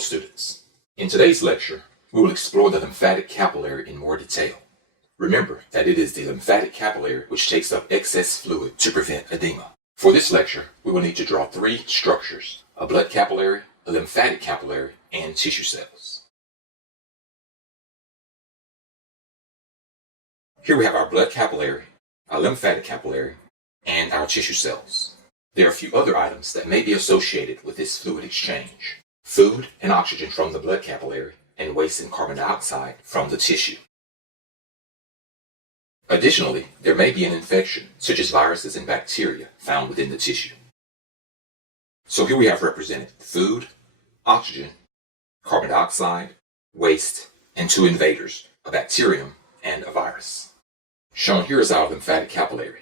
students, in today's lecture, we will explore the lymphatic capillary in more detail. Remember that it is the lymphatic capillary which takes up excess fluid to prevent edema. For this lecture, we will need to draw three structures: a blood capillary, a lymphatic capillary, and tissue cells. Here we have our blood capillary, our lymphatic capillary, and our tissue cells. There are a few other items that may be associated with this fluid exchange: food and oxygen from the blood capillary, and waste and carbon dioxide from the tissue. Additionally, there may be an infection, such as viruses and bacteria, found within the tissue. So here we have represented food, oxygen, carbon dioxide, waste, and two invaders, a bacterium and a virus. Shown here is our lymphatic capillary.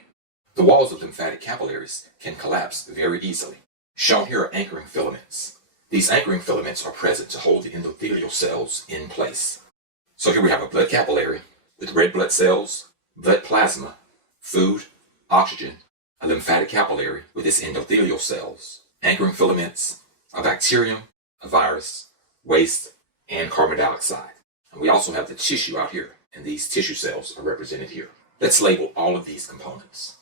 The walls of lymphatic capillaries can collapse very easily. Shown here are anchoring filaments. These anchoring filaments are present to hold the endothelial cells in place. So here we have a blood capillary with red blood cells, blood plasma, food, oxygen, a lymphatic capillary with its endothelial cells, anchoring filaments, a bacterium, a virus, waste, and carbon dioxide. And we also have the tissue out here, and these tissue cells are represented here. Let's label all of these components.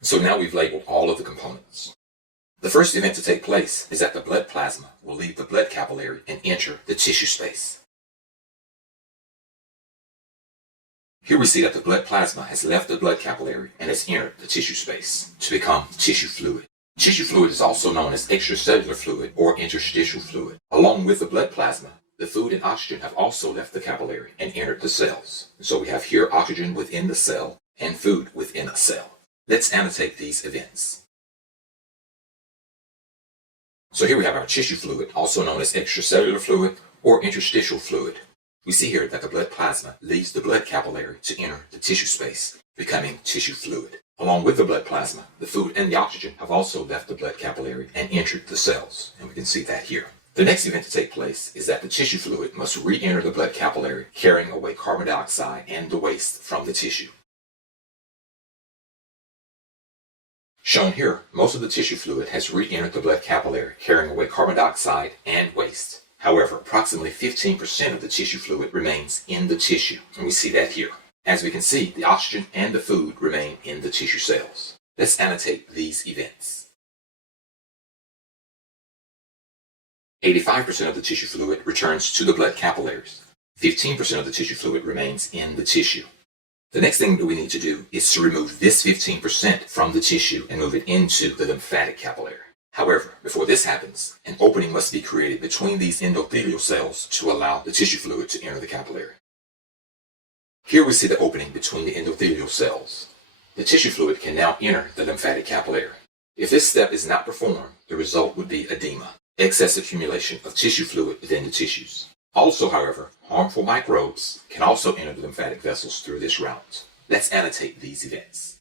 So now we've labeled all of the components. The first event to take place is that the blood plasma will leave the blood capillary and enter the tissue space. Here we see that the blood plasma has left the blood capillary and has entered the tissue space to become tissue fluid. Tissue fluid is also known as extracellular fluid or interstitial fluid. Along with the blood plasma, the food and oxygen have also left the capillary and entered the cells. So we have here oxygen within the cell and food within a cell. Let's annotate these events. So here we have our tissue fluid, also known as extracellular fluid or interstitial fluid. We see here that the blood plasma leaves the blood capillary to enter the tissue space, becoming tissue fluid. Along with the blood plasma, the food and the oxygen have also left the blood capillary and entered the cells, and we can see that here. The next event to take place is that the tissue fluid must re-enter the blood capillary, carrying away carbon dioxide and the waste from the tissue. Shown here, most of the tissue fluid has re-entered the blood capillary, carrying away carbon dioxide and waste. However, approximately 15% of the tissue fluid remains in the tissue, and we see that here. As we can see, the oxygen and the food remain in the tissue cells. Let's annotate these events. 85% of the tissue fluid returns to the blood capillaries. 15% of the tissue fluid remains in the tissue. The next thing that we need to do is to remove this 15% from the tissue and move it into the lymphatic capillary. However, before this happens, an opening must be created between these endothelial cells to allow the tissue fluid to enter the capillary. Here we see the opening between the endothelial cells. The tissue fluid can now enter the lymphatic capillary. If this step is not performed, the result would be edema, excess accumulation of tissue fluid within the tissues. Also, however, harmful microbes can also enter the lymphatic vessels through this route. Let's annotate these events.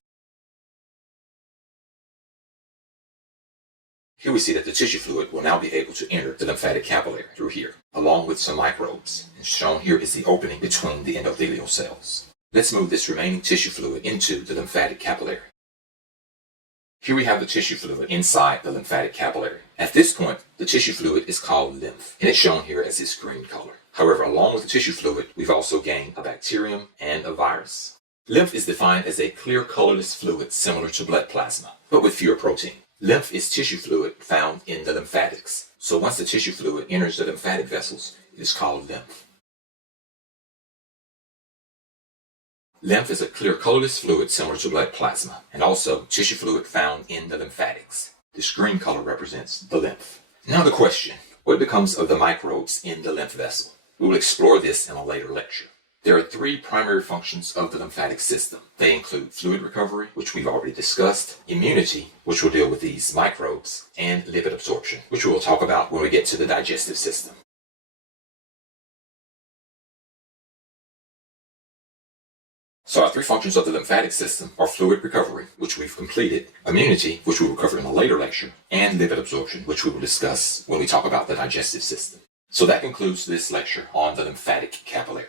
Here we see that the tissue fluid will now be able to enter the lymphatic capillary through here, along with some microbes. And shown here is the opening between the endothelial cells. Let's move this remaining tissue fluid into the lymphatic capillary. Here we have the tissue fluid inside the lymphatic capillary. At this point, the tissue fluid is called lymph, and it's shown here as this green color. However, along with the tissue fluid, we've also gained a bacterium and a virus. Lymph is defined as a clear colorless fluid similar to blood plasma, but with fewer protein. Lymph is tissue fluid found in the lymphatics. So once the tissue fluid enters the lymphatic vessels, it is called lymph. Lymph is a clear colorless fluid similar to blood plasma, and also tissue fluid found in the lymphatics. This green color represents the lymph. Now the question, what becomes of the microbes in the lymph vessel? We will explore this in a later lecture. There are three primary functions of the lymphatic system. They include fluid recovery, which we've already discussed, immunity, which will deal with these microbes, and lipid absorption, which we will talk about when we get to the digestive system. So our three functions of the lymphatic system are fluid recovery, which we've completed, immunity, which we will cover in a later lecture, and lipid absorption, which we will discuss when we talk about the digestive system. So that concludes this lecture on the lymphatic capillary.